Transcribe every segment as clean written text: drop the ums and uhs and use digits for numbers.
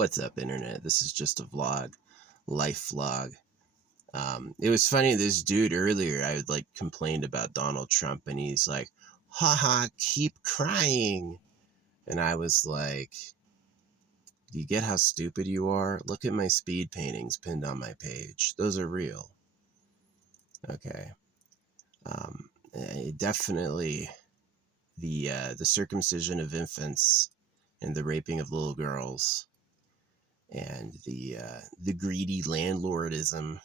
What's up, internet? This is just a vlog, life vlog. It was funny, this dude earlier, I like complained about Donald Trump, and he's like, haha, keep crying. And I was like, do you get how stupid you are? Look at my speed paintings pinned on my page. Those are real. Okay. Definitely the circumcision of infants and the raping of little girls and the greedy landlordism.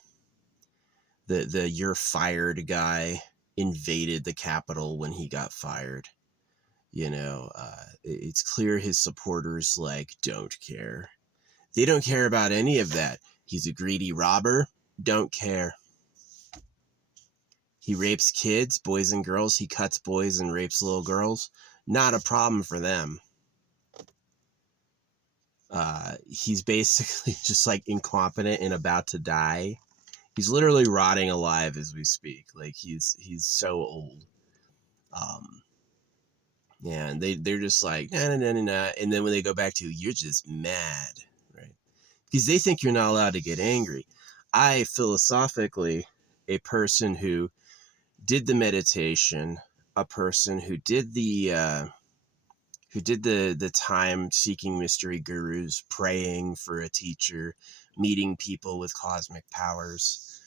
The you're fired guy invaded the Capitol when he got fired. It's clear his supporters don't care. They don't care about any of that. He's a greedy robber. Don't care. He rapes kids, boys and girls. He cuts boys and rapes little girls. Not a problem for them. He's basically just incompetent and about to die. He's literally rotting alive as we speak. He's so old. And they're just like, nah, nah, nah, nah. And then when they go back to, you're just mad, right? Because they think you're not allowed to get angry. I, philosophically, a person who did the meditation, a person who did the time seeking mystery gurus, praying for a teacher, meeting people with cosmic powers,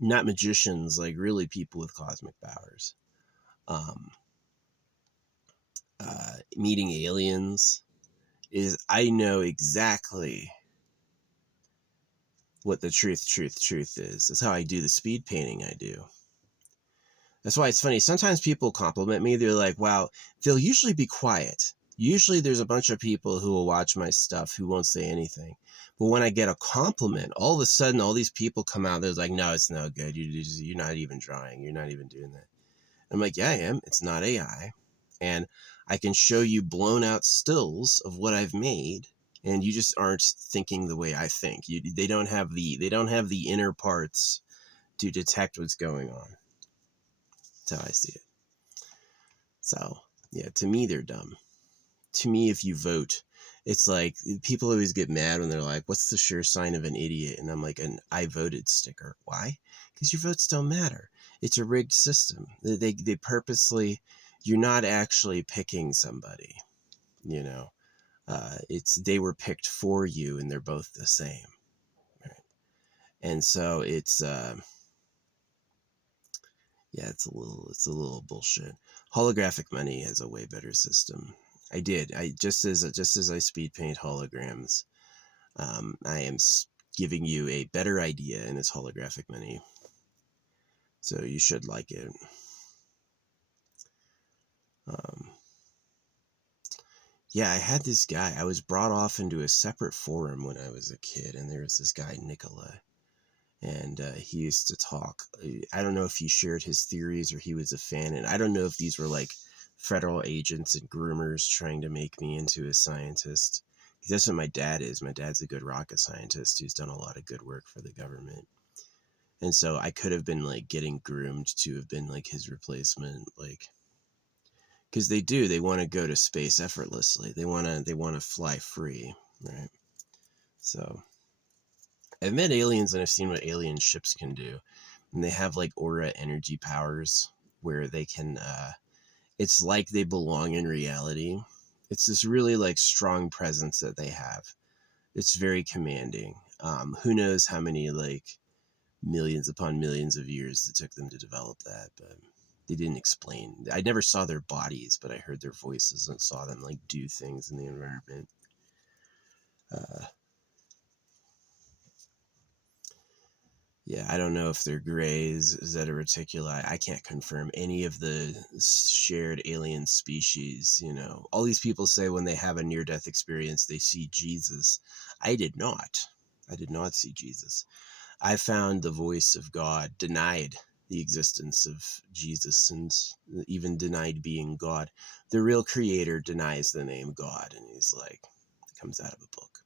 not magicians, really people with cosmic powers, meeting aliens, is I know exactly what the truth is. That's how I do the speed painting I do. That's why it's funny. Sometimes people compliment me. They're like, wow, they'll usually be quiet. Usually there's a bunch of people who will watch my stuff who won't say anything. But when I get a compliment, all of a sudden, all these people come out. They're like, no, it's no good. You're not even drawing. You're not even doing that. I'm like, yeah, I am. It's not AI. And I can show you blown out stills of what I've made. And you just aren't thinking the way I think. They don't have the inner parts to detect what's going on. That's how I see it. So, yeah, to me, they're dumb. To me, if you vote, it's like people always get mad when they're like, what's the sure sign of an idiot? And I'm like, an I voted sticker. Why? Because your votes don't matter. It's a rigged system. They purposely, you're not actually picking somebody, they were picked for you and they're both the same. Right? And so it's it's a little bullshit. Holographic money has a way better system. I just as I speed paint holograms, I am giving you a better idea, and it's holographic money. So you should like it. Yeah, I had this guy. I was brought off into a separate forum when I was a kid, and there was this guy, Nicola. And he used to talk. I don't know if he shared his theories or he was a fan. And I don't know if these were federal agents and groomers trying to make me into a scientist. That's what my dad is. My dad's a good rocket scientist who's done a lot of good work for the government. And so I could have been getting groomed to have been his replacement. Because they want to go to space effortlessly. They want to fly free. Right. So I've met aliens and I've seen what alien ships can do. And they have aura energy powers where they can, it's like they belong in reality. It's this really strong presence that they have. It's very commanding. Who knows how many millions upon millions of years it took them to develop that, but they didn't explain. I never saw their bodies, but I heard their voices and saw them do things in the environment. Yeah, I don't know if they're grays, Zeta Reticuli. I can't confirm any of the shared alien species. All these people say when they have a near-death experience, they see Jesus. I did not. I did not see Jesus. I found the voice of God, denied the existence of Jesus, and even denied being God. The real creator denies the name God, and he's it comes out of a book.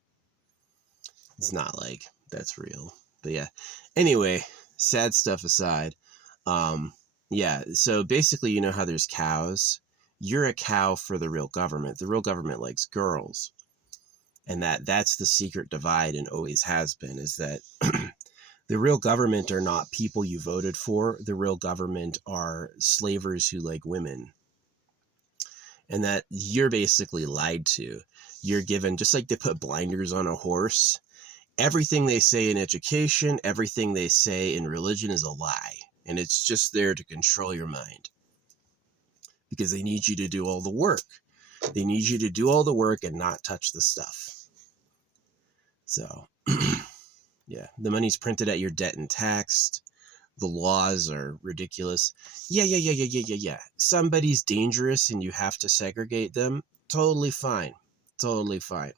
It's not that's real. But yeah, anyway, sad stuff aside, yeah, so basically, how there's cows. You're a cow for the real government. The real government likes girls. And that's the secret divide, and always has been, is that the real government are not people you voted for. The real government are slavers who like women, and that you're basically lied to. You're given, just like they put blinders on a horse, everything they say in education, everything they say in religion is a lie. And it's just there to control your mind, because they need you to do all the work. They need you to do all the work and not touch the stuff. So, yeah, the money's printed at your debt and taxed. The laws are ridiculous. Yeah. Somebody's dangerous and you have to segregate them. Totally fine. Totally fine.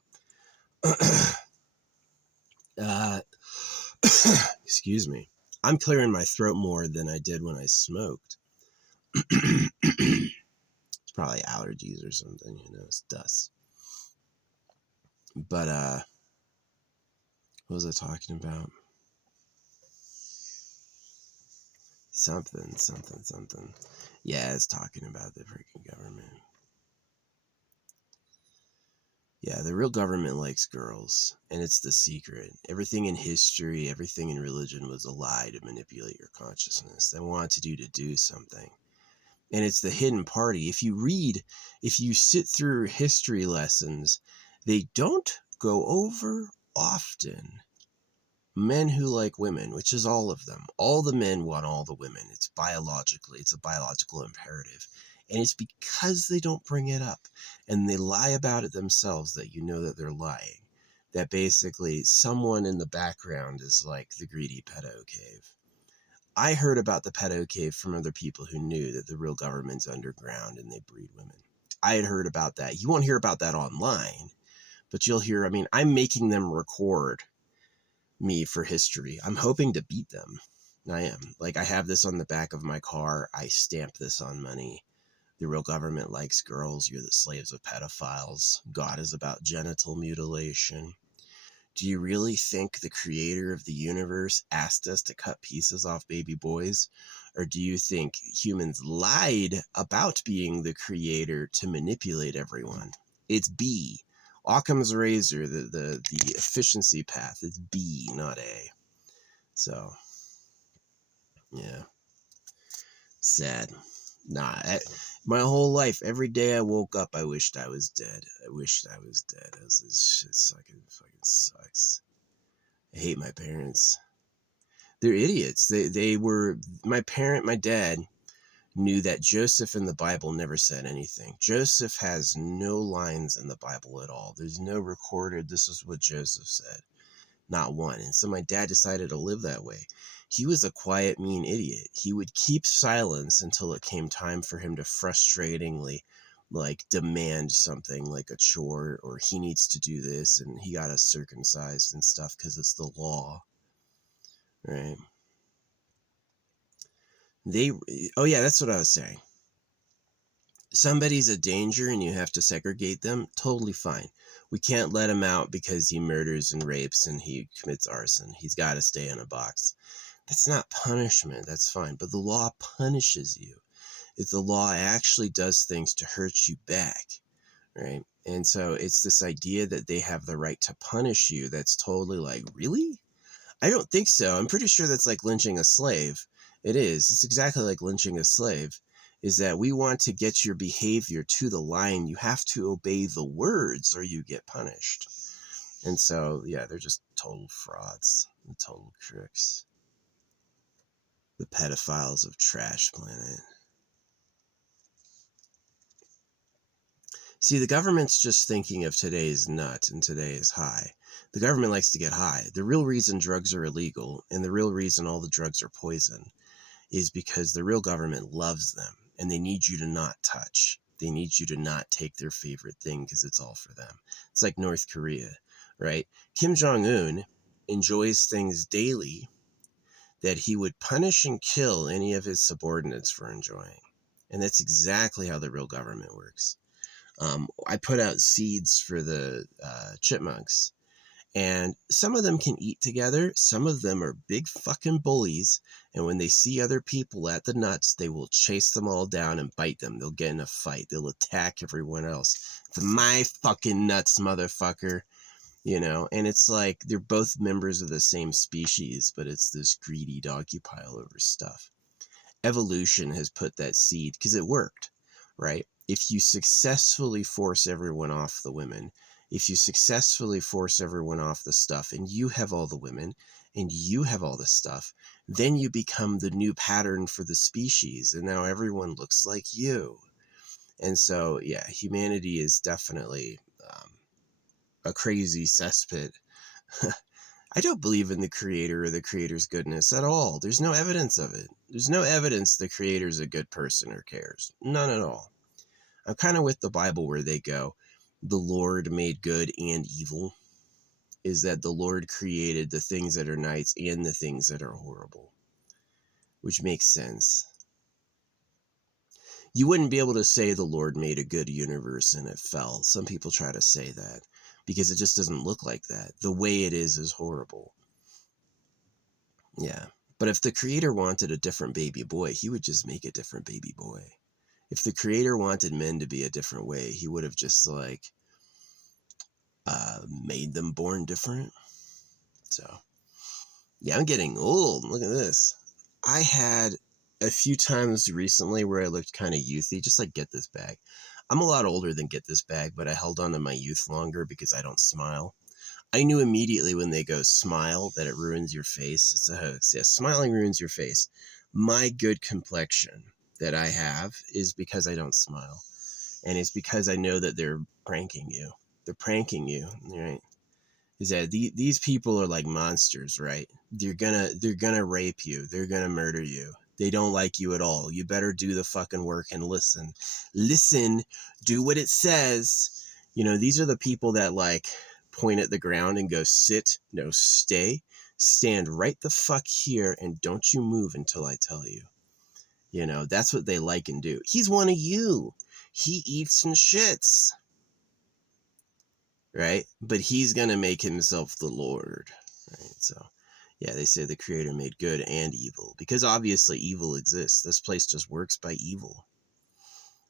Excuse me. I'm clearing my throat more than I did when I smoked. It's probably allergies or something, it's dust. But, what was I talking about? Something. Yeah, it's talking about the freaking government. Yeah, the real government likes girls, and it's the secret. Everything in history, everything in religion was a lie to manipulate your consciousness. They wanted you to do something. And it's the hidden party. If you sit through history lessons, they don't go over often. Men who like women, which is all of them. All the men want all the women. It's a biological imperative. And it's because they don't bring it up and they lie about it themselves that that they're lying. That basically someone in the background is like the greedy pedo cave. I heard about the pedo cave from other people who knew that the real government's underground and they breed women. I had heard about that. You won't hear about that online, but you'll hear, I'm making them record me for history. I'm hoping to beat them. I am. Like, I have this on the back of my car. I stamp this on money. The real government likes girls. You're the slaves of pedophiles. God is about genital mutilation. Do you really think the creator of the universe asked us to cut pieces off baby boys? Or do you think humans lied about being the creator to manipulate everyone? It's B. Occam's razor, the efficiency path. It's B, not A. So, yeah. Sad. My whole life, every day I woke up, I wished I was dead. This shit fucking sucks. I hate my parents. They're idiots. My dad knew that Joseph in the Bible never said anything. Joseph has no lines in the Bible at all. There's no recorded, this is what Joseph said. Not one. And so my dad decided to live that way. He was a quiet, mean idiot. He would keep silence until it came time for him to frustratingly demand something like a chore, or he needs to do this, and he got us circumcised and stuff because it's the law, right? Oh yeah, that's what I was saying. Somebody's a danger and you have to segregate them, totally fine. We can't let him out because he murders and rapes and he commits arson. He's got to stay in a box. That's not punishment, that's fine. But the law punishes you. If the law actually does things to hurt you back, right? And so it's this idea that they have the right to punish you that's totally like, really? I don't think so. I'm pretty sure that's like lynching a slave. It is. It's exactly like lynching a slave. Is that we want to get your behavior to the line. You have to obey the words or you get punished. And so, yeah, they're just total frauds and total crooks. The pedophiles of Trash Planet. See, the government's just thinking of today's nut and today's high. The government likes to get high. The real reason drugs are illegal and the real reason all the drugs are poison is because the real government loves them and they need you to not touch. They need you to not take their favorite thing because it's all for them. It's like North Korea, right? Kim Jong-un enjoys things daily that he would punish and kill any of his subordinates for enjoying. And that's exactly how the real government works. I put out seeds for the chipmunks. And some of them can eat together. Some of them are big fucking bullies. And when they see other people at the nuts, they will chase them all down and bite them. They'll get in a fight. They'll attack everyone else. It's my fucking nuts, motherfucker. and it's like they're both members of the same species, but it's this greedy doggy pile over stuff. Evolution has put that seed because it worked, right? If you successfully force everyone off the women, if you successfully force everyone off the stuff, and you have all the women and you have all the stuff, then you become the new pattern for the species, and now everyone looks like you. And so, yeah, humanity is definitely a crazy cesspit. I don't believe in the creator or the creator's goodness at all. There's no evidence of it. There's no evidence the creator's a good person or cares. None at all. I'm kind of with the Bible where they go, the Lord made good and evil, is that the Lord created the things that are nice and the things that are horrible, which makes sense. You wouldn't be able to say the Lord made a good universe and it fell. Some people try to say that because it just doesn't look like that. The way it is horrible. Yeah. But if the creator wanted a different baby boy, he would just make a different baby boy. If the creator wanted men to be a different way, he would have just made them born different. So yeah, I'm getting old. Look at this. I had a few times recently where I looked kind of youthy, just like Get This Bag. I'm a lot older than Get This Bag, but I held on to my youth longer because I don't smile. I knew immediately when they go smile that it ruins your face. It's a hoax. Yeah, smiling ruins your face. My good complexion that I have is because I don't smile. And it's because I know that they're pranking you. They're pranking you, right? Is that these people are like monsters, right? They're gonna rape you. They're gonna murder you. They don't like you at all. You better do the fucking work and listen. Listen, do what it says. These are the people that point at the ground and go, sit, no, stay, stand right the fuck here and don't you move until I tell you. That's what they like and do. He's one of you. He eats and shits. Right? But he's going to make himself the Lord. Right? So, yeah, they say the creator made good and evil because obviously evil exists. This place just works by evil.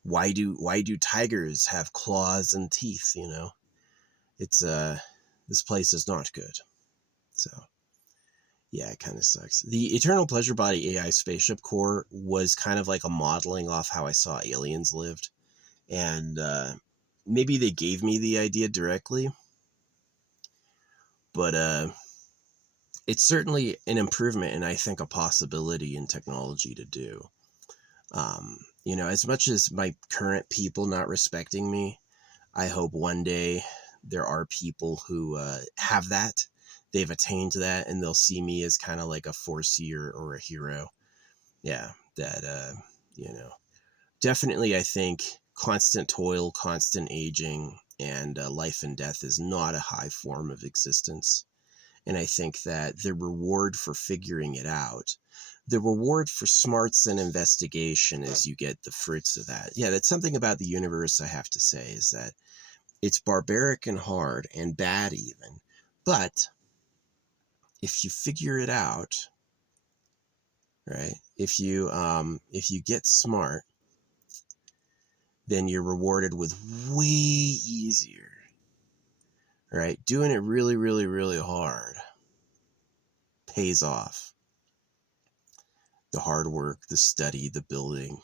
Why do tigers have claws and teeth, It's this place is not good. So, yeah, it kind of sucks. The Eternal Pleasure Body AI spaceship core was kind of like a modeling off how I saw aliens lived. And maybe they gave me the idea directly. But it's certainly an improvement and I think a possibility in technology to do. As much as my current people not respecting me, I hope one day there are people who have that. They've attained that and they'll see me as kind of like a foreseer or a hero. Yeah, that, definitely I think constant toil, constant aging, and life and death is not a high form of existence. And I think that the reward for figuring it out, the reward for smarts and investigation is you get the fruits of that. Yeah, that's something about the universe I have to say is that it's barbaric and hard and bad even. But if you figure it out, right? If you get smart, then you're rewarded with way easier, right? Doing it really, really, really hard pays off. The hard work, the study, the building.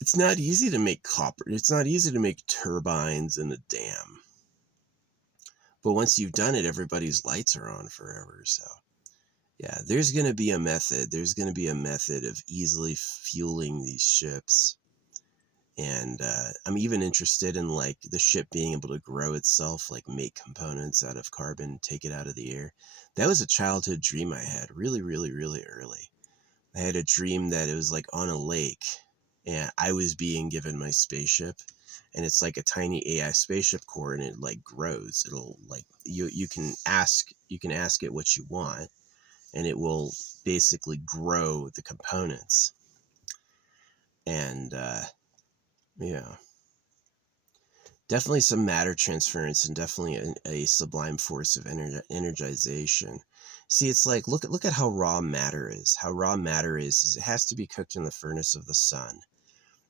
It's not easy to make copper. It's not easy to make turbines in a dam. But once you've done it, everybody's lights are on forever. So, yeah, there's going to be a method. There's going to be a method of easily fueling these ships. And I'm even interested in the ship being able to grow itself, make components out of carbon, take it out of the air. That was a childhood dream I had really, really, really early. I had a dream that it was on a lake and I was being given my spaceship and it's like a tiny AI spaceship core and it grows. It'll you can ask it what you want and it will basically grow the components. And yeah, definitely some matter transference and definitely a sublime force of energization. See, it's look at how raw matter is. How raw matter is it has to be cooked in the furnace of the sun.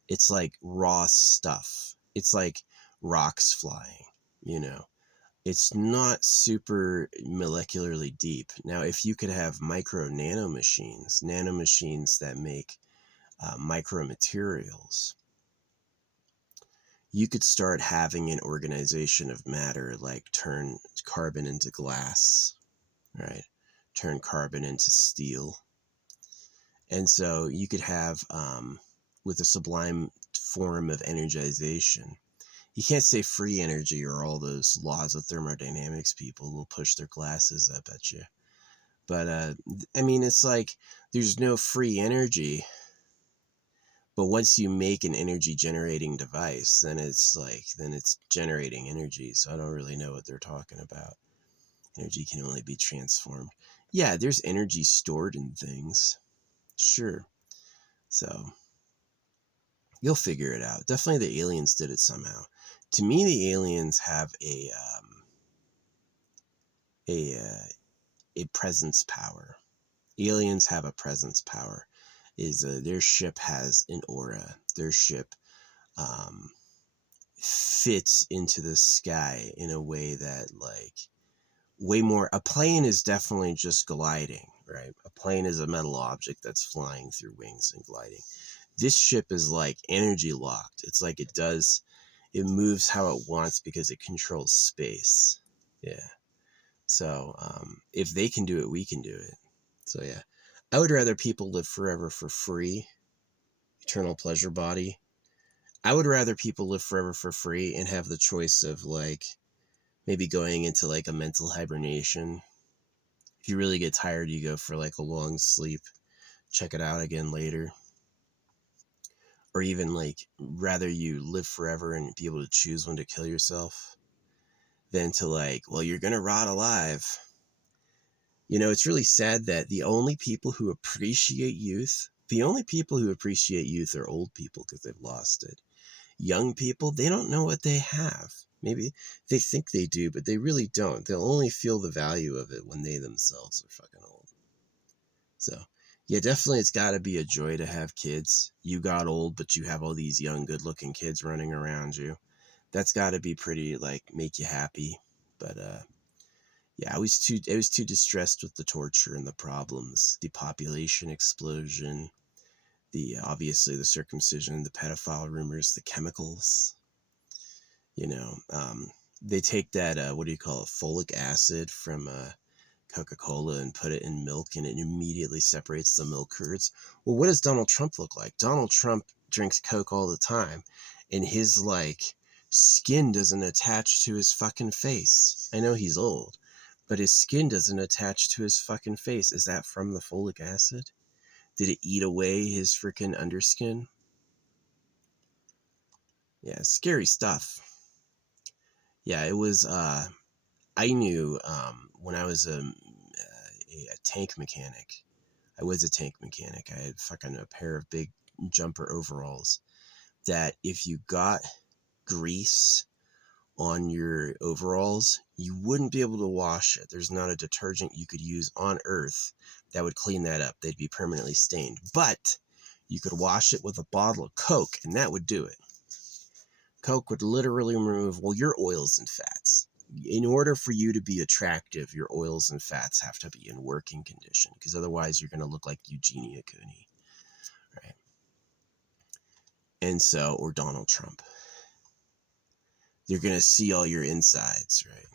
It's like raw stuff. It's like rocks flying, It's not super molecularly deep. Now, if you could have nanomachines that make micromaterials, you could start having an organization of matter, like turn carbon into glass, right? Turn carbon into steel. And so you could have, with a sublime form of energization, you can't say free energy or all those laws of thermodynamics people will push their glasses up at you. But I mean, it's like there's no free energy. But once you make an energy generating device, then it's generating energy. So I don't really know what they're talking about. Energy can only be transformed. Yeah, there's energy stored in things. Sure. So you'll figure it out. Definitely the aliens did it somehow. To me, the aliens have a a presence power. Aliens have a presence power. Is their ship has an aura. Their ship um, fits into the sky in a way that, like, way more. A plane is definitely just gliding, right? A plane is a metal object that's flying through wings and gliding. This ship is like energy locked. It's like it moves how it wants because it controls space. Yeah. So if they can do it, we can do it. So yeah, I would rather people live forever for free, eternal pleasure body. I would rather people live forever for free and have the choice of, like, maybe going into like a mental hibernation. If you really get tired, you go for like a long sleep, check it out again later. Or even, like, rather you live forever and be able to choose when to kill yourself than to, like, well, you're gonna rot alive. It's really sad that the only people who appreciate youth are old people because they've lost it. Young people, they don't know what they have. Maybe they think they do, but they really don't. They'll only feel the value of it when they themselves are fucking old. So, yeah, definitely it's got to be a joy to have kids. You got old, but you have all these young, good looking kids running around you. That's got to be pretty, like, make you happy. But, yeah, I was too distressed with the torture and the problems, the population explosion, the obviously the circumcision, the pedophile rumors, the chemicals. You know, they take that what do you call it, folic acid from Coca-Cola and put it in milk, and it immediately separates the milk curds. Well, what does Donald Trump look like? Donald Trump drinks Coke all the time, and his, like, skin doesn't attach to his fucking face. I know he's old, but his skin doesn't attach to his fucking face. Is that from the folic acid? Did it eat away his freaking underskin? Yeah, scary stuff. Yeah, it was I knew when I was a tank mechanic. I was a tank mechanic. I had fucking a pair of big jumper overalls that if you got grease on your overalls, you wouldn't be able to wash it. There's not a detergent you could use on Earth that would clean that up. They'd be permanently stained. But you could wash it with a bottle of Coke, and that would do it. Coke would literally remove, well, your oils and fats. In order for you to be attractive, your oils and fats have to be in working condition, because otherwise you're going to look like Eugenia Cooney, right? And so, or Donald Trump. You're going to see all your insides, right?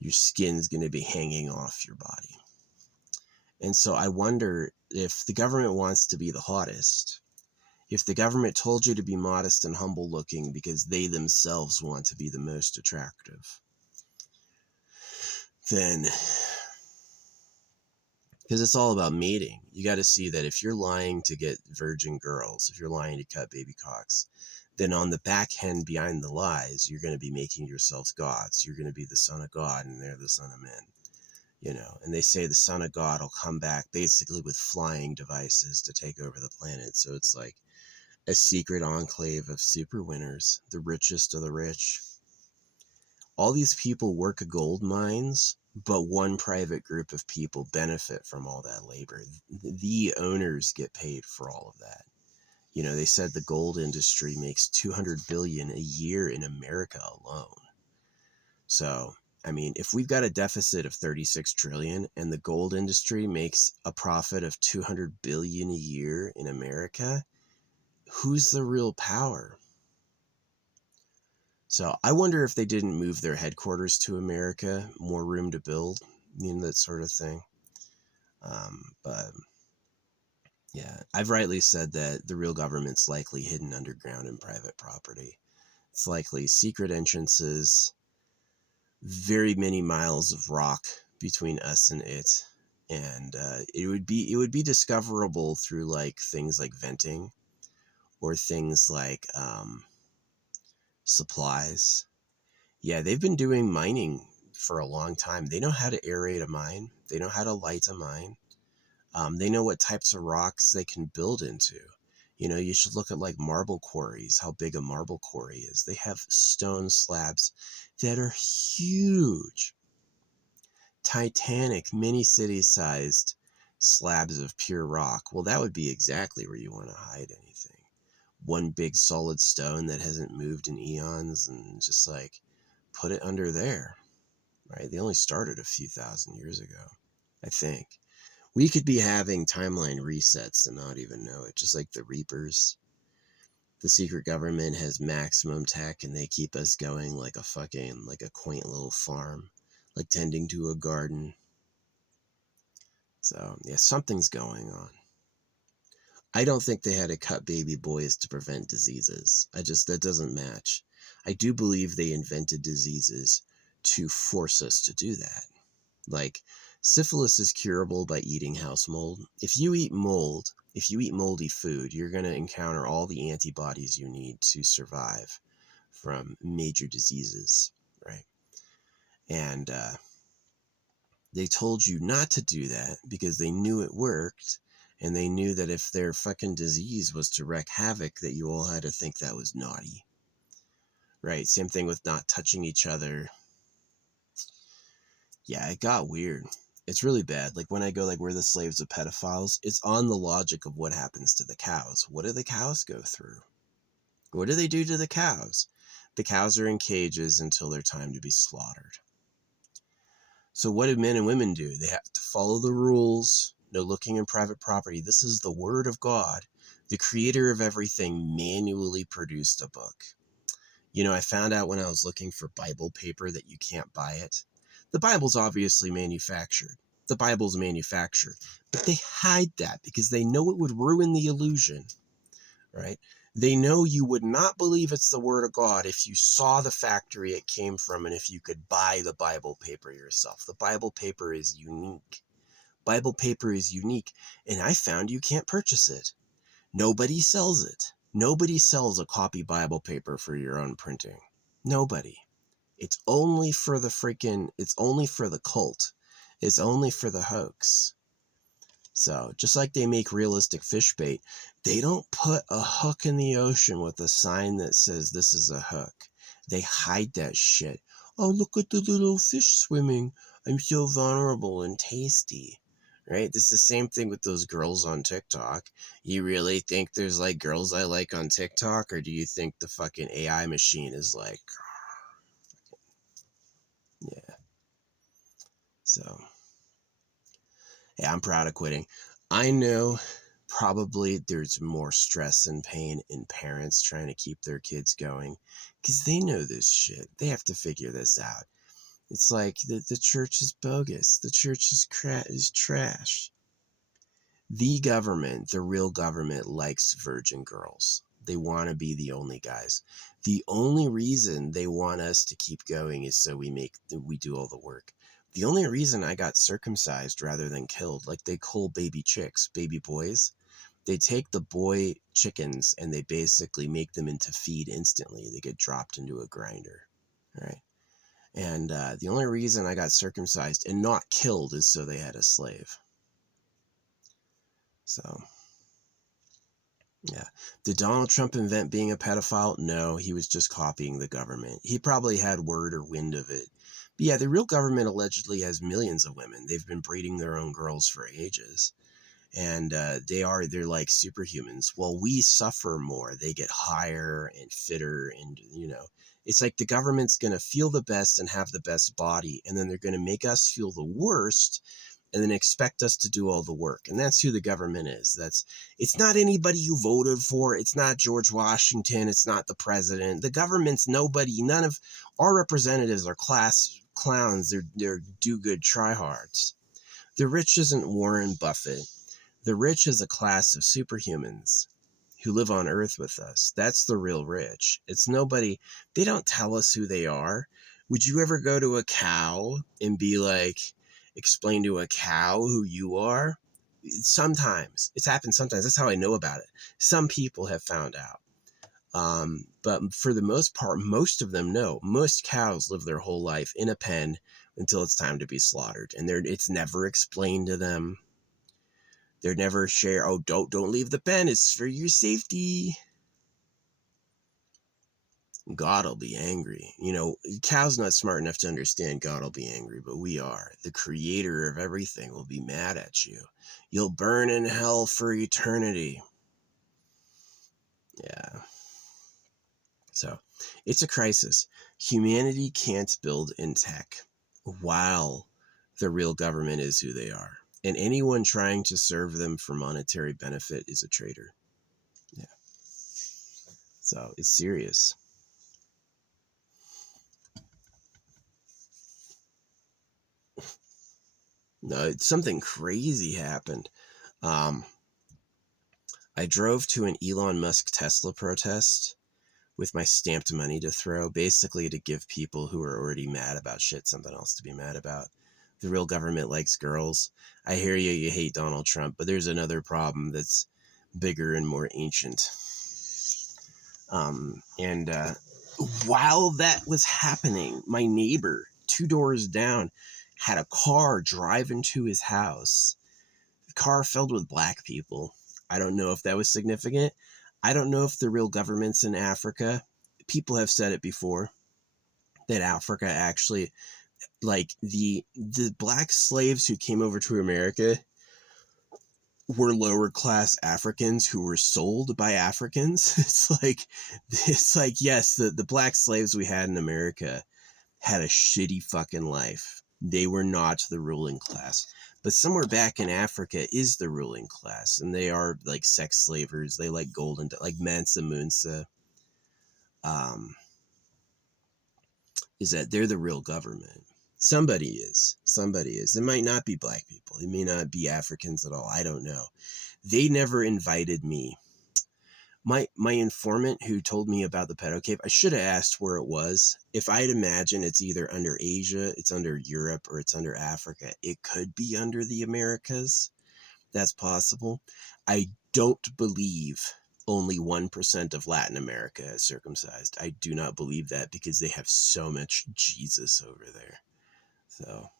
Your skin's going to be hanging off your body. And so I wonder if the government wants to be the hottest, if the government told you to be modest and humble looking because they themselves want to be the most attractive, then, because it's all about mating, you got to see that if you're lying to get virgin girls, if you're lying to cut baby cocks, then on the back end behind the lies, you're going to be making yourselves gods. You're going to be the son of God and they're the son of men. And they say the son of God will come back basically with flying devices to take over the planet. So it's like a secret enclave of super winners, the richest of the rich. All these people work gold mines, but one private group of people benefit from all that labor. The owners get paid for all of that. They said the gold industry makes $200 billion a year in America alone. So, I mean, if we've got a deficit of 36 trillion and the gold industry makes a profit of 200 billion a year in America, who's the real power? So I wonder if they didn't move their headquarters to America, more room to build, that sort of thing. But yeah, I've rightly said that the real government's likely hidden underground in private property. It's likely secret entrances, very many miles of rock between us and it, and it would be discoverable through like things like venting or things like supplies. Yeah, they've been doing mining for a long time. They know how to aerate a mine. They know how to light a mine. They know what types of rocks they can build into. You should look at like marble quarries, how big a marble quarry is. They have stone slabs that are huge, titanic, mini city sized slabs of pure rock. Well, that would be exactly where you want to hide anything. One big solid stone that hasn't moved in eons, and just like put it under there, right? They only started a few thousand years ago, I think. We could be having timeline resets and not even know it, just like the Reapers. The secret government has maximum tech and they keep us going like like a quaint little farm, like tending to a garden. So, yeah, something's going on. I don't think they had to cut baby boys to prevent diseases. That doesn't match. I do believe they invented diseases to force us to do that. Like, syphilis is curable by eating house mold. If you eat moldy food, you're going to encounter all the antibodies you need to survive from major diseases, right? And they told you not to do that because they knew it worked, and they knew that if their fucking disease was to wreak havoc, that you all had to think that was naughty, right? Same thing with not touching each other. Yeah, it got weird. It's really bad. Like when I go like we're the slaves of pedophiles, it's on the logic of what happens to the cows. What do the cows go through? What do they do to the cows? The cows are in cages until their time to be slaughtered. So what do men and women do? They have to follow the rules. No looking in private property. This is the word of God. The creator of everything manually produced a book. I found out when I was looking for Bible paper that you can't buy it. The Bible's obviously manufactured. The Bible's manufactured. But they hide that because they know it would ruin the illusion, right? They know you would not believe it's the word of God if you saw the factory it came from and if you could buy the Bible paper yourself. The Bible paper is unique. Bible paper is unique, and I found you can't purchase it. Nobody sells it. Nobody sells a copy Bible paper for your own printing. Nobody. It's only for it's only for the cult. It's only for the hoax. So, just like they make realistic fish bait, they don't put a hook in the ocean with a sign that says this is a hook. They hide that shit. Oh, look at the little fish swimming. I'm so vulnerable and tasty. Right? This is the same thing with those girls on TikTok. You really think there's like girls I like on TikTok, or do you think the fucking AI machine is like, yeah. So, yeah, I'm proud of quitting. I know probably there's more stress and pain in parents trying to keep their kids going because they know this shit. They have to figure this out. It's like the church is bogus. The church is trash. The government, the real government, likes virgin girls. They want to be the only guys. The only reason they want us to keep going is so we do all the work. The only reason I got circumcised rather than killed, like they cull baby chicks, baby boys, they take the boy chickens and they basically make them into feed instantly. They get dropped into a grinder, right? And the only reason I got circumcised and not killed is so they had a slave. So, yeah. Did Donald Trump invent being a pedophile? No, he was just copying the government. He probably had word or wind of it. But yeah, the real government allegedly has millions of women. They've been breeding their own girls for ages. And they're like superhumans. Well, we suffer more. They get higher and fitter and, It's like the government's going to feel the best and have the best body, and then they're going to make us feel the worst and then expect us to do all the work. And that's who the government is. It's not anybody you voted for. It's not George Washington. It's not the president. The government's nobody. None of our representatives are class clowns. They're do-good tryhards. The rich isn't Warren Buffett. The rich is a class of superhumans who live on Earth with us. That's the real rich. It's nobody. They don't tell us who they are. Would you ever go to a cow and be like, explain to a cow who you are? Sometimes. It's happened sometimes. That's how I know about it. Some people have found out. But for the most part, most of them know. Most cows live their whole life in a pen until it's time to be slaughtered. And it's never explained to them. They're never share, oh, don't leave the pen. It's for your safety. God will be angry. You know, cow's not smart enough to understand God will be angry, but we are. The creator of everything will be mad at you. You'll burn in hell for eternity. Yeah. So it's a crisis. Humanity can't build in tech while the real government is who they are. And anyone trying to serve them for monetary benefit is a traitor. Yeah. So it's serious. No, something crazy happened. I drove to an Elon Musk Tesla protest with my stamped money to throw, basically to give people who are already mad about shit something else to be mad about. The real government likes girls. I hear you hate Donald Trump, but there's another problem that's bigger and more ancient. While that was happening, my neighbor 2 doors down had a car drive into his house. The car filled with black people. I don't know if that was significant. I don't know if the real government's in Africa. People have said it before, that Africa actually, like the black slaves who came over to America were lower class Africans who were sold by Africans. It's like, yes, the black slaves we had in America had a shitty fucking life. They were not the ruling class. But somewhere back in Africa is the ruling class, and they are like sex slavers. They like golden, like Mansa Musa. Is that they're the real government. Somebody is. It might not be black people. It may not be Africans at all. I don't know. They never invited me. My informant who told me about the pedo cave, I should have asked where it was. If I'd imagine it's either under Asia, it's under Europe, or it's under Africa. It could be under the Americas. That's possible. I don't believe only 1% of Latin America is circumcised. I do not believe that because they have so much Jesus over there. So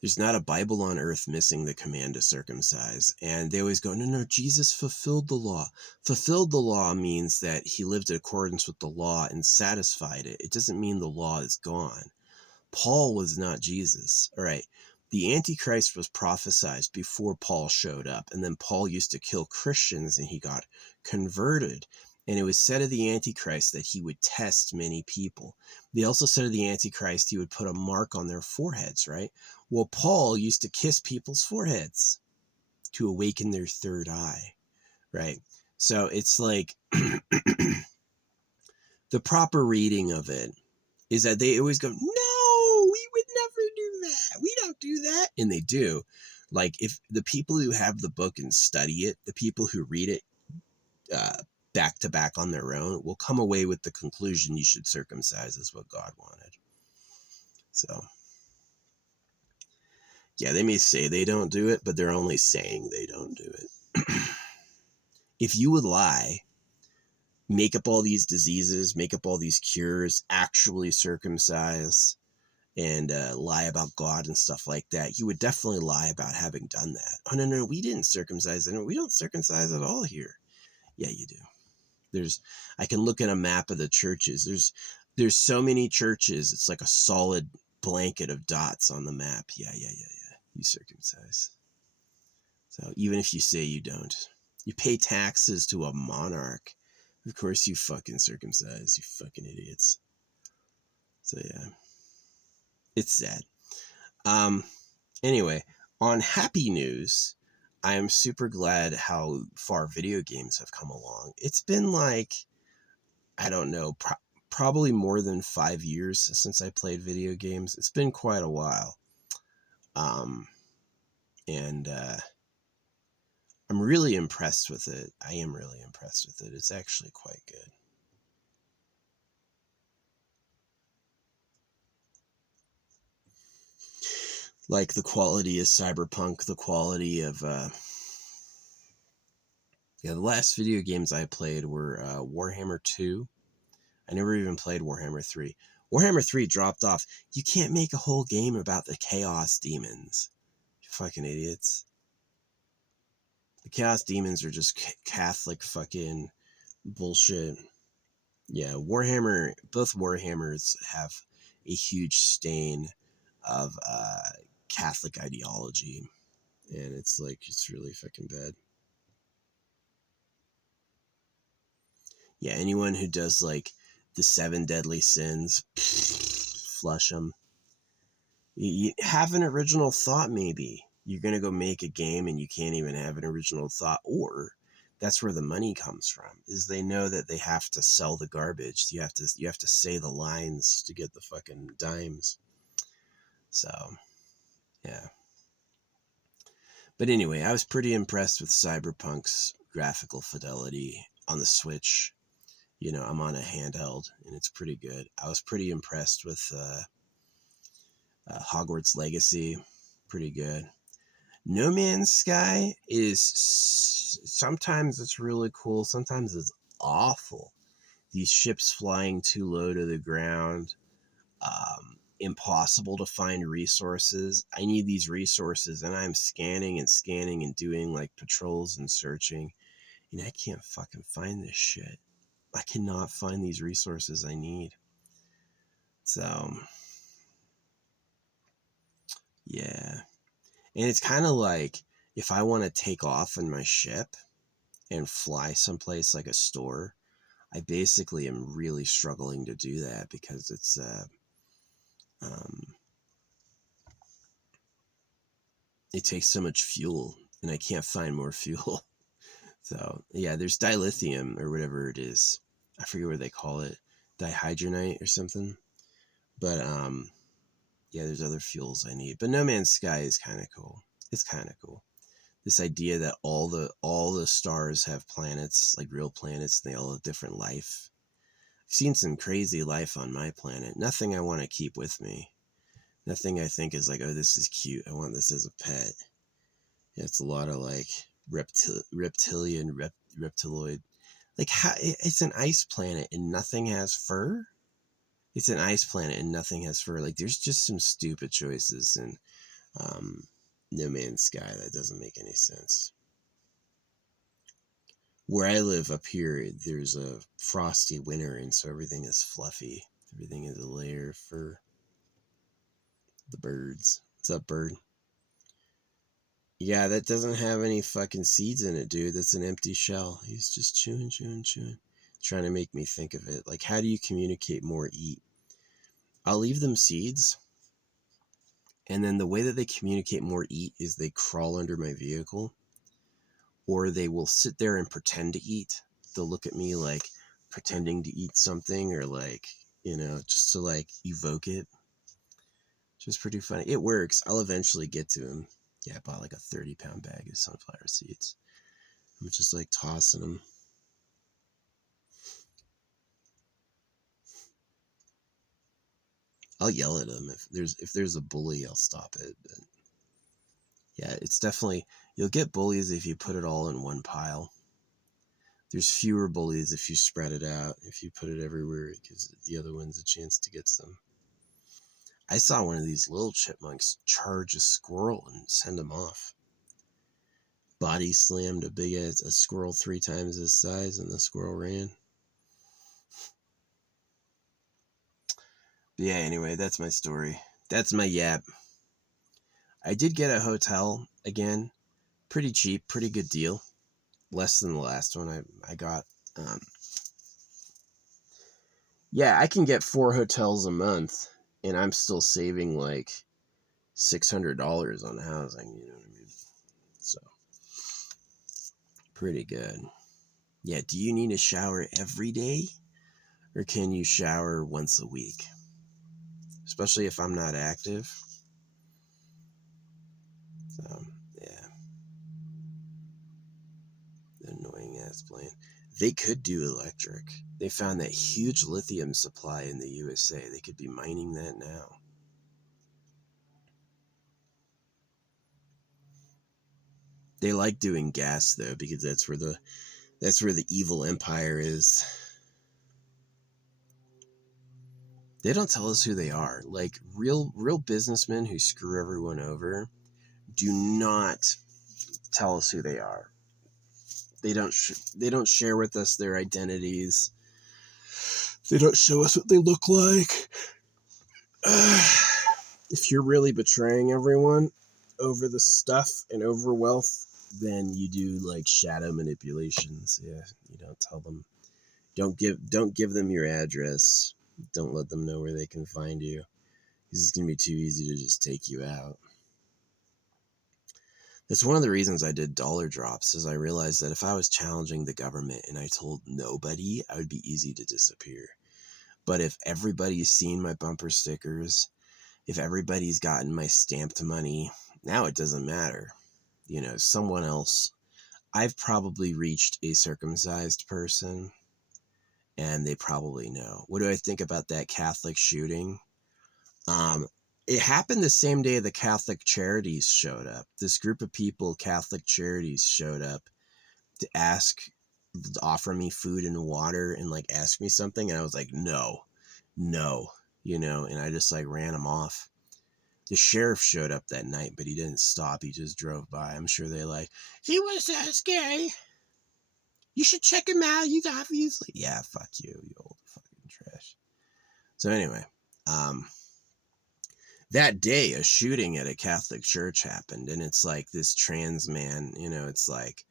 there's not a Bible on earth missing the command to circumcise. And they always go, no, Jesus fulfilled the law. Fulfilled the law means that he lived in accordance with the law and satisfied it. It doesn't mean the law is gone. Paul was not Jesus. All right. The Antichrist was prophesied before Paul showed up. And then Paul used to kill Christians and he got converted. And it was said of the Antichrist that he would test many people. They also said of the Antichrist he would put a mark on their foreheads, right? Well, Paul used to kiss people's foreheads to awaken their third eye, right? So it's like the proper reading of it is that they always go, no, we would never do that. We don't do that. And they do. Like if the people who have the book and study it, the people who read it back to back on their own will come away with the conclusion you should circumcise is what God wanted. So yeah, they may say they don't do it, but they're only saying they don't do it. If you would lie, make up all these diseases, make up all these cures, actually circumcise, and lie about God and stuff like that, you would definitely lie about having done that. Oh, no, we didn't circumcise. We don't circumcise at all here. Yeah, you do. I can look at a map of the churches. There's so many churches. It's like a solid blanket of dots on the map. Yeah. You circumcise. So even if you say you don't, you pay taxes to a monarch. Of course you fucking circumcised, you fucking idiots. So yeah. It's sad. Anyway, on happy news, I am super glad how far video games have come along. It's been like, I don't know, probably more than 5 years since I played video games. It's been quite a while. And I'm really impressed with it. I am really impressed with it. It's actually quite good. Like the quality of Cyberpunk, the quality of the last video games I played were Warhammer 2. I never even played Warhammer 3. Warhammer 3 dropped off. You can't make a whole game about the Chaos Demons. You fucking idiots. The Chaos Demons are just Catholic fucking bullshit. Yeah, Warhammer, both Warhammers have a huge stain of Catholic ideology. And it's like, it's really fucking bad. Yeah, anyone who does like the 7 deadly sins, flush them. You have an original thought, maybe. You're going to go make a game and you can't even have an original thought. Or that's where the money comes from, is they know that they have to sell the garbage. You have to say the lines to get the fucking dimes. So, yeah. But anyway, I was pretty impressed with Cyberpunk's graphical fidelity on the Switch. You know, I'm on a handheld and it's pretty good. I was pretty impressed with Hogwarts Legacy. Pretty good. No Man's Sky is sometimes it's really cool, sometimes it's awful. These ships flying too low to the ground, impossible to find resources. I need these resources and I'm scanning and doing like patrols and searching, and I can't fucking find this shit. I cannot find these resources I need. So, yeah. And it's kind of like if I want to take off in my ship and fly someplace like a store, I basically am really struggling to do that because it's it takes so much fuel and I can't find more fuel. So yeah, there's dilithium or whatever it is. I forget what they call it, dihydronite or something. But yeah, there's other fuels I need. But No Man's Sky is kind of cool. It's kind of cool. This idea that all the stars have planets, like real planets, and they all have different life. I've seen some crazy life on my planet. Nothing I want to keep with me. Nothing I think is like, oh, this is cute. I want this as a pet. Yeah, it's a lot of like reptiloid. Like, how, it's an ice planet and nothing has fur? It's an ice planet and nothing has fur. Like, there's just some stupid choices in No Man's Sky that doesn't make any sense. Where I live up here, there's a frosty winter, and so everything is fluffy. Everything is a layer of fur. The birds. What's up, bird? Yeah, that doesn't have any fucking seeds in it, dude. That's an empty shell. He's just chewing. Trying to make me think of it. Like, how do you communicate more eat? I'll leave them seeds. And then the way that they communicate more eat is they crawl under my vehicle. Or they will sit there and pretend to eat. They'll look at me like pretending to eat something, or like, you know, just to like evoke it. Just pretty funny. It works. I'll eventually get to him. Yeah, I bought like a 30-pound bag of sunflower seeds. I'm just like tossing them. I'll yell at them if there's a bully. I'll stop it. But yeah, it's definitely, you'll get bullies if you put it all in one pile. There's fewer bullies if you spread it out. If you put it everywhere, it gives the other ones a chance to get some. I saw one of these little chipmunks charge a squirrel and send him off. Body slammed a squirrel 3 times his size, and the squirrel ran. But yeah, anyway, that's my story. That's my yap. I did get a hotel again. Pretty cheap, pretty good deal. Less than the last one I got. Yeah, I can get 4 hotels a month, and I'm still saving like $600 on housing. You know what I mean? So pretty good. Yeah. Do you need a shower every day, or can you shower once a week? Especially if I'm not active. So yeah, annoying ass plane. They could do electric. They found that huge lithium supply in the USA. They could be mining that now. They like doing gas though, because that's where the evil empire is. They don't tell us who they are. Like real businessmen who screw everyone over do not tell us who they are. They don't share with us their identities. They don't show us what they look like. If you're really betraying everyone over the stuff and over wealth, then you do like shadow manipulations. Yeah, you don't tell them. Don't give them your address. Don't let them know where they can find you. This is gonna be too easy to just take you out. That's one of the reasons I did dollar drops, is I realized that if I was challenging the government and I told nobody, I would be easy to disappear. But if everybody's seen my bumper stickers, if everybody's gotten my stamped money, now it doesn't matter. You know, someone else, I've probably reached a circumcised person and they probably know. What do I think about that Catholic shooting? It happened the same day the Catholic Charities showed up. This group of people, Catholic Charities, showed up to offer me food and water and like ask me something. And I was like, no, you know, and I just like ran them off. The sheriff showed up that night, but he didn't stop. He just drove by. I'm sure they like, he was so scary. You should check him out. He's obviously, yeah, fuck you, you old fucking trash. So anyway, that day a shooting at a Catholic church happened, and it's like this trans man, you know, it's like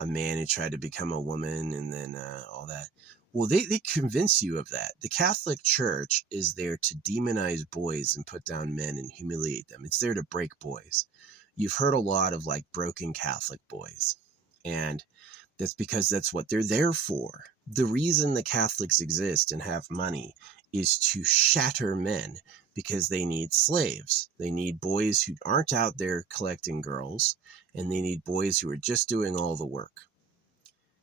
a man who tried to become a woman, and then all that. Well, they convince you of that. The Catholic Church is there to demonize boys and put down men and humiliate them. It's there to break boys. You've heard a lot of like broken Catholic boys, and that's because that's what they're there for. The reason the Catholics exist and have money is to shatter men, because they need slaves. They need boys who aren't out there collecting girls, and they need boys who are just doing all the work.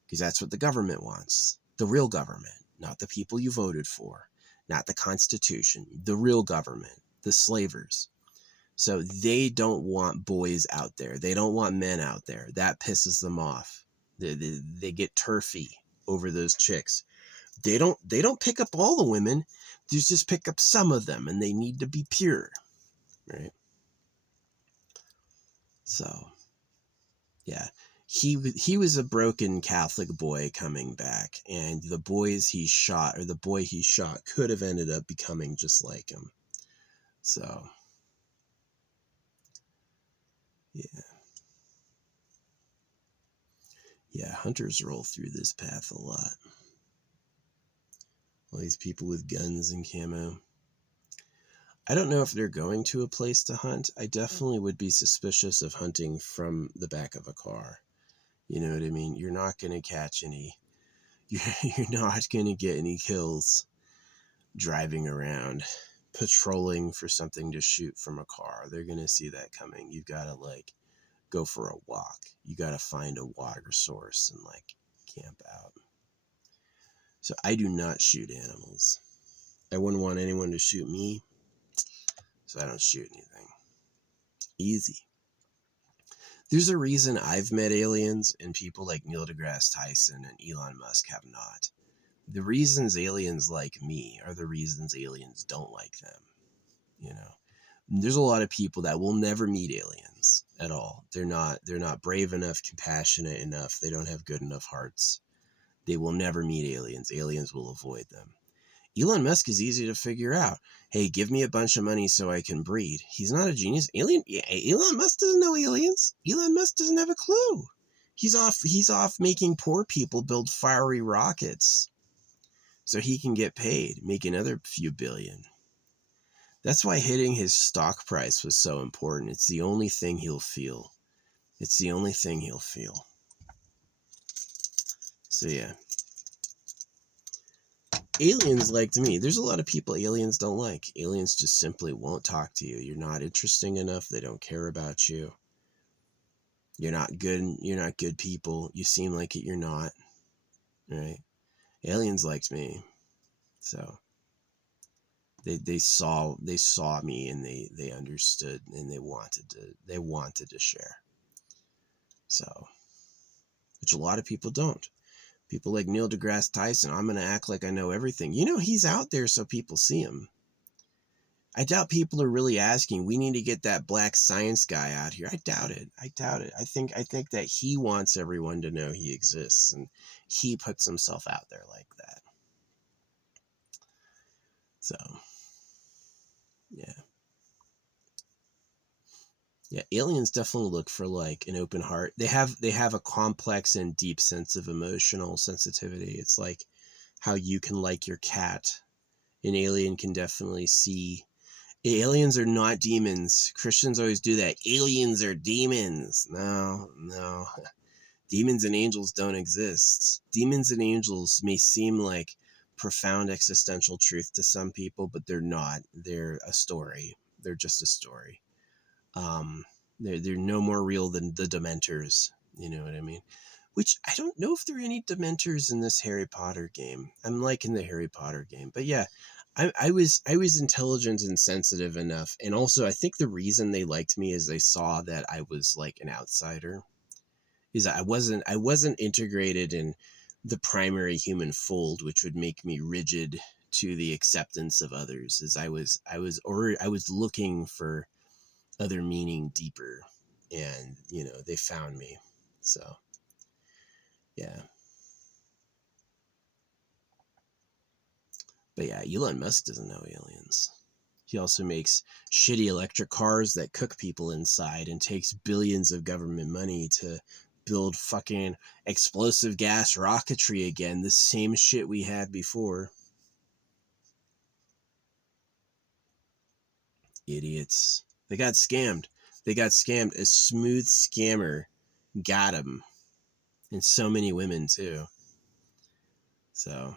Because that's what the government wants. The real government, not the people you voted for, not the Constitution, the real government, the slavers. So they don't want boys out there. They don't want men out there. That pisses them off. They get turfy over those chicks. They don't pick up all the women. They just pick up some of them, and they need to be pure, right? So, yeah, he was a broken Catholic boy coming back, and the boy he shot could have ended up becoming just like him. So, yeah, hunters roll through this path a lot. All these people with guns and camo. I don't know if they're going to a place to hunt. I definitely would be suspicious of hunting from the back of a car. You know what I mean? You're not going to catch any. You're not going to get any kills driving around, patrolling for something to shoot from a car. They're going to see that coming. You've got to like go for a walk. You got to find a water source and like camp out. So I do not shoot animals. I wouldn't want anyone to shoot me, so I don't shoot anything. Easy. There's a reason I've met aliens and people like Neil deGrasse Tyson and Elon Musk have not. The reasons aliens like me are the reasons aliens don't like them. You know, there's a lot of people that will never meet aliens at all. They're not brave enough, compassionate enough. They don't have good enough hearts. They will never meet aliens. Aliens will avoid them. Elon Musk is easy to figure out. Hey, give me a bunch of money so I can breed. He's not a genius. Elon Musk doesn't know aliens. Elon Musk doesn't have a clue. He's off making poor people build fiery rockets. so he can get paid, make another few billion. That's why hitting his stock price was so important. It's the only thing he'll feel. It's the only thing he'll feel. So yeah. Aliens liked me. There's a lot of people aliens don't like. Aliens just simply won't talk to you. You're not interesting enough. They don't care about you. You're not good. You're not good people. You seem like it. You're not. Right? Aliens liked me. So they saw me, and they understood, and they wanted to share. So, which a lot of people don't. People like Neil deGrasse Tyson, I'm going to act like I know everything. You know, he's out there so people see him. I doubt people are really asking, we need to get that black science guy out here. I doubt it. I think that he wants everyone to know he exists, and he puts himself out there like that. So, yeah. Yeah, aliens definitely look for like an open heart. They have a complex and deep sense of emotional sensitivity. It's like how you can like your cat. An alien can definitely see. Aliens are not demons. Christians always do that. Aliens are demons. No. Demons and angels don't exist. Demons and angels may seem like profound existential truth to some people, but they're not. They're a story. They're just a story. They're no more real than the Dementors. You know what I mean? Which I don't know if there are any Dementors in this Harry Potter game. I'm liking the Harry Potter game, but yeah, I was intelligent and sensitive enough, and also I think the reason they liked me is they saw that I was like an outsider. Is I wasn't integrated in the primary human fold, which would make me rigid to the acceptance of others. As I was looking for other meaning deeper, and they found me. So yeah. But yeah, Elon Musk doesn't know aliens. He also makes shitty electric cars that cook people inside, and takes billions of government money to build fucking explosive gas rocketry again, the same shit we had before. Idiots. They got scammed. A smooth scammer got him. And so many women too. So,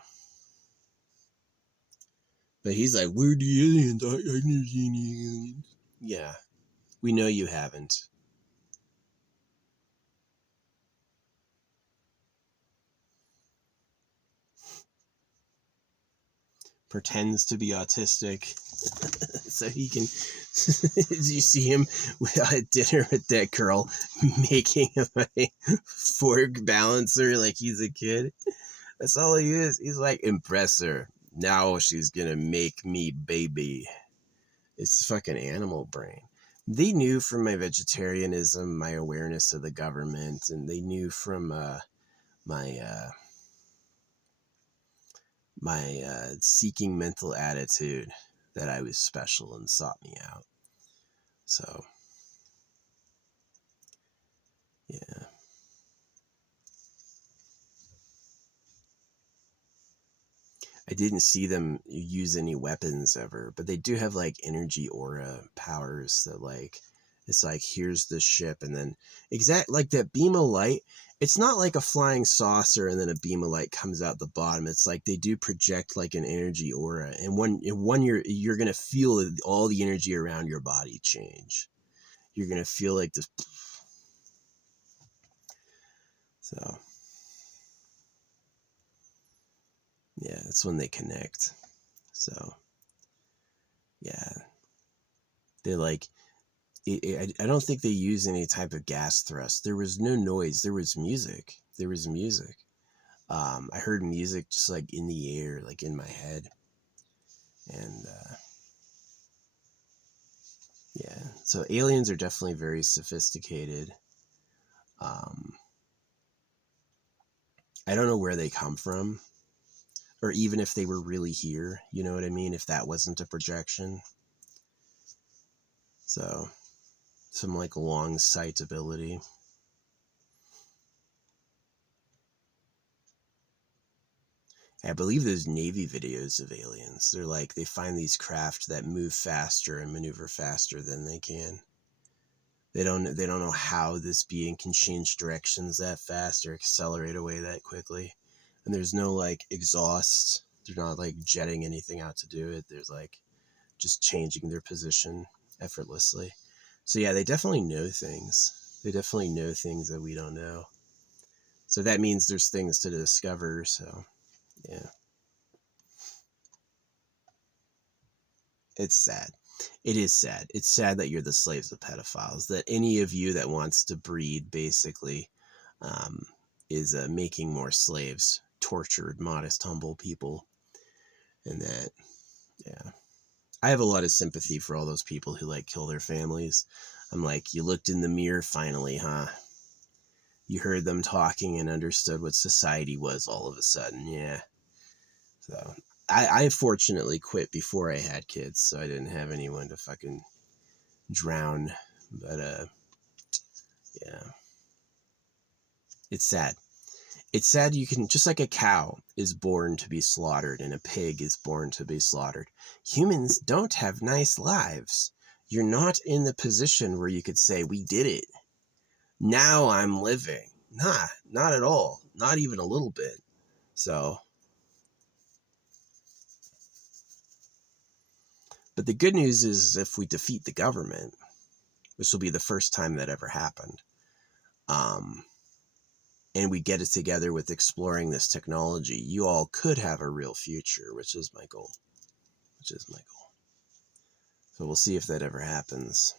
but he's like, where are the aliens? I've never seen any aliens. Yeah, we know you haven't. Pretends to be autistic so he can. Did you see him at dinner with that girl making him a fork balancer like he's a kid? That's all he is. He's like, impress her. Now she's gonna make me baby. It's fucking animal brain. They knew from my vegetarianism, my awareness of the government, and they knew from my seeking mental attitude that I was special and sought me out. So, yeah. I didn't see them use any weapons ever, but they do have like energy aura powers that like, it's like, here's the ship, and then like that beam of light. It's not like a flying saucer and then a beam of light comes out the bottom. It's like they do project like an energy aura, and when you're gonna feel all the energy around your body change. You're gonna feel like this. So yeah, that's when they connect. So yeah, they like. I don't think they use any type of gas thrust. There was no noise. There was music. I heard music just like in the air, like in my head. And yeah, so aliens are definitely very sophisticated. Um, I don't know where they come from, or even if they were really here. You know what I mean? If that wasn't a projection. So some like long sight ability. I believe there's Navy videos of aliens. They're like, they find these craft that move faster and maneuver faster than they can. They don't know how this being can change directions that fast or accelerate away that quickly. And there's no like exhaust. They're not like jetting anything out to do it. There's like just changing their position effortlessly. So yeah, they definitely know things. They definitely know things that we don't know. So that means there's things to discover. So yeah. It's sad. It is sad. It's sad that you're the slaves of pedophiles. That any of you that wants to breed basically um, is making more slaves, tortured, modest, humble people. And that, yeah. I have a lot of sympathy for all those people who like kill their families. I'm like, you looked in the mirror finally, huh? You heard them talking and understood what society was all of a sudden. Yeah. So I fortunately quit before I had kids, so I didn't have anyone to fucking drown. But yeah, it's sad. It's sad you can, just like a cow is born to be slaughtered and a pig is born to be slaughtered. Humans don't have nice lives. You're not in the position where you could say, we did it. Now I'm living. Nah, not at all. Not even a little bit. So, but the good news is if we defeat the government, which will be the first time that ever happened, and we get it together with exploring this technology, you all could have a real future, which is my goal. So we'll see if that ever happens.